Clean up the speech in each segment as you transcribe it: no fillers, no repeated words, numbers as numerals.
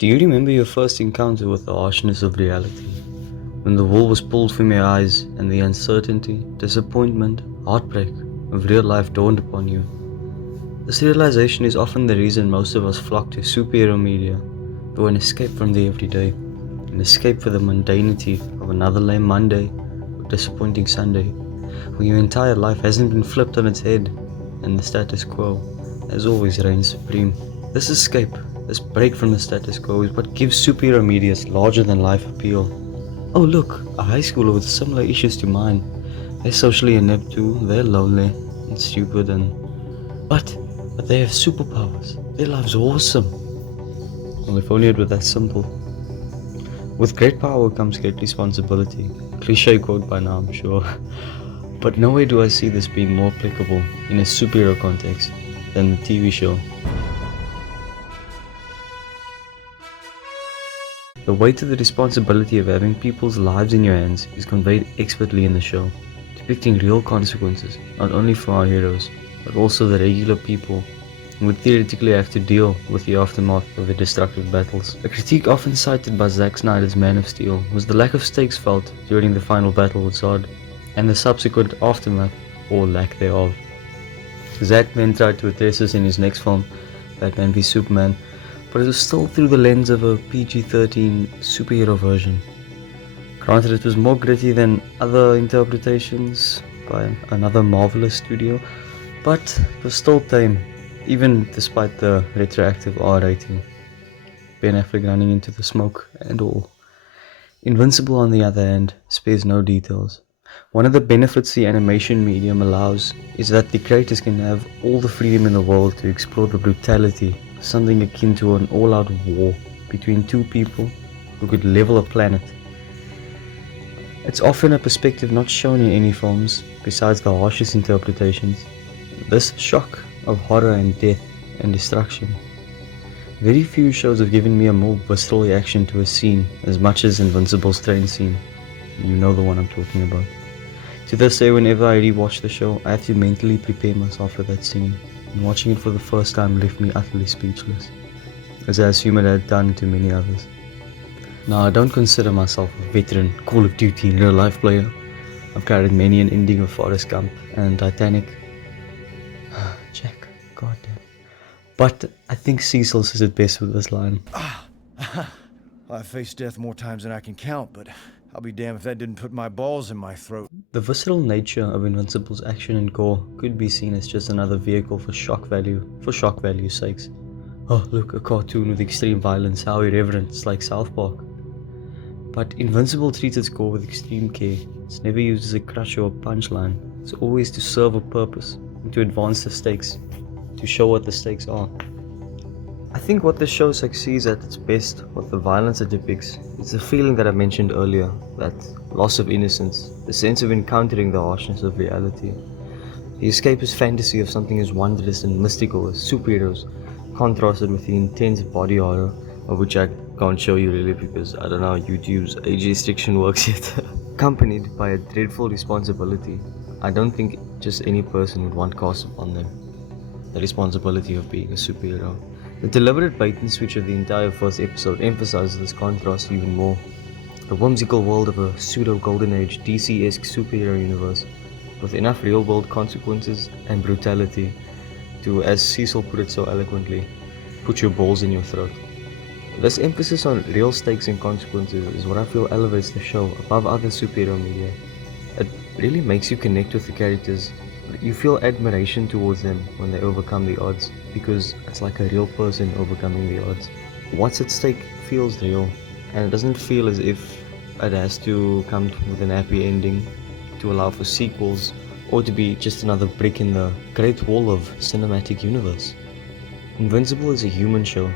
Do you remember your first encounter with the harshness of reality? When the wool was pulled from your eyes and the uncertainty, disappointment, heartbreak of real life dawned upon you? This realization is often the reason most of us flock to superhero media for an escape from the everyday, an escape for the mundanity of another lame Monday or disappointing Sunday, where your entire life hasn't been flipped on its head and the status quo has always reigned supreme. This escape, this break from the status quo, is what gives superhero media its larger-than-life appeal. Oh look, a high schooler with similar issues to mine. They're socially inept too, they're lonely and stupid But they have superpowers. Their life's awesome. Well, if only it were that simple. With great power comes great responsibility. Cliche quote by now, I'm sure. But nowhere do I see this being more applicable in a superhero context than the TV show. The weight of the responsibility of having people's lives in your hands is conveyed expertly in the show, depicting real consequences, not only for our heroes, but also the regular people who would theoretically have to deal with the aftermath of the destructive battles. A critique often cited by Zack Snyder's Man of Steel was the lack of stakes felt during the final battle with Zod, and the subsequent aftermath, or lack thereof. Zack then tried to address this in his next film, Batman v Superman, but it was still through the lens of a PG-13 superhero version. Granted, it was more gritty than other interpretations by another marvelous studio, but it was still tame, even despite the retroactive R rating. Ben Affleck running into the smoke and all. Invincible, on the other hand, spares no details. One of the benefits the animation medium allows is that the creators can have all the freedom in the world to explore the brutality, something akin to an all-out war between two people who could level a planet. It's often a perspective not shown in any films, besides the harshest interpretations. This shock of horror and death and destruction. Very few shows have given me a more visceral reaction to a scene as much as Invincible's train scene. You know the one I'm talking about. To this day, whenever I rewatch the show, I have to mentally prepare myself for that scene, and watching it for the first time left me utterly speechless, as I assume it had done to many others. Now, I don't consider myself a veteran Call of Duty in real life player. I've carried many an ending of Forrest Gump and Titanic. Jack, goddamn. But I think Cecil says it best with this line. I've faced death more times than I can count, but I'll be damned if that didn't put my balls in my throat. The visceral nature of Invincible's action and gore could be seen as just another vehicle for shock value's sakes. Oh look, a cartoon with extreme violence, how irreverent, it's like South Park. But Invincible treats its gore with extreme care. It's never used as a crutch or a punchline. It's always to serve a purpose, and to advance the stakes, to show what the stakes are. I think what this show succeeds at its best with the violence it depicts is the feeling that I mentioned earlier, that loss of innocence, the sense of encountering the harshness of reality. The escapist fantasy of something as wondrous and mystical as superheroes, contrasted with the intense body horror, of which I can't show you really because I don't know how YouTube's age restriction works yet. Accompanied by a dreadful responsibility I don't think just any person would want cast upon them. The responsibility of being a superhero. The deliberate bait and switch of the entire first episode emphasizes this contrast even more. The whimsical world of a pseudo-golden age DC-esque superhero universe, with enough real-world consequences and brutality to, as Cecil put it so eloquently, put your balls in your throat. This emphasis on real stakes and consequences is what I feel elevates the show above other superhero media. It really makes you connect with the characters. You feel admiration towards them when they overcome the odds, because it's like a real person overcoming the odds. What's at stake feels real, and it doesn't feel as if it has to come with an happy ending to allow for sequels, or to be just another brick in the great wall of cinematic universe. Invincible is a human show,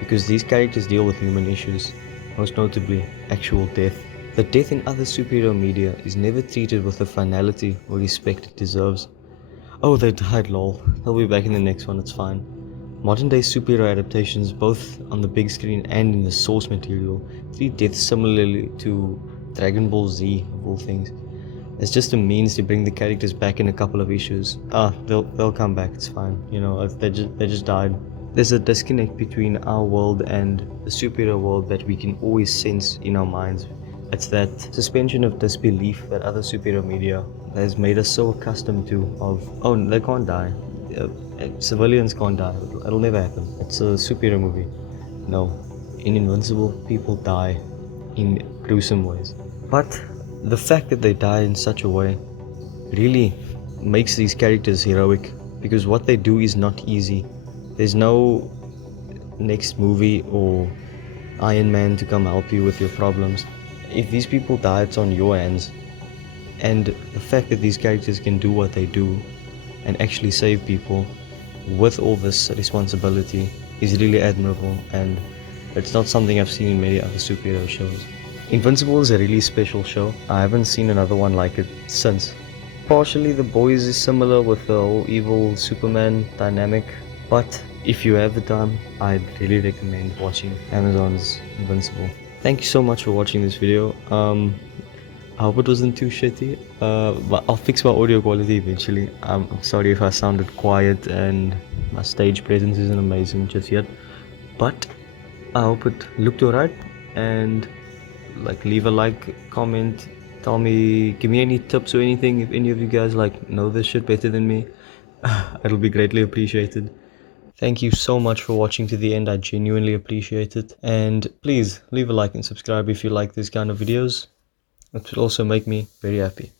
because these characters deal with human issues, most notably actual death. The death in other superhero media is never treated with the finality or respect it deserves. Oh, they died, lol. They'll be back in the next one, it's fine. Modern day superhero adaptations, both on the big screen and in the source material, treat death similarly to Dragon Ball Z, of all things. It's just a means to bring the characters back in a couple of issues. They'll come back, it's fine. You know, they just died. There's a disconnect between our world and the superhero world that we can always sense in our minds. It's that suspension of disbelief that other superhero media has made us so accustomed to of, oh, they can't die. Civilians can't die. It'll never happen. It's a superhero movie. No. In Invincible, people die in gruesome ways. But the fact that they die in such a way really makes these characters heroic, because what they do is not easy. There's no next movie or Iron Man to come help you with your problems. If these people die, it's on your hands. And the fact that these characters can do what they do and actually save people with all this responsibility is really admirable, and it's not something I've seen in many other superhero shows. Invincible is a really special show. I haven't seen another one like it since. Partially, The Boys is similar with the whole evil Superman dynamic, but if you have the time, I'd really recommend watching Amazon's Invincible. Thank you so much for watching this video. I hope it wasn't too shitty, but I'll fix my audio quality eventually. I'm sorry if I sounded quiet and my stage presence isn't amazing just yet, but I hope it looked alright. And like, leave a like, comment, tell me, give me any tips or anything if any of you guys like know this shit better than me. It'll be greatly appreciated. Thank you so much for watching to the end. I genuinely appreciate it. And please leave a like and subscribe if you like these kind of videos. It will also make me very happy.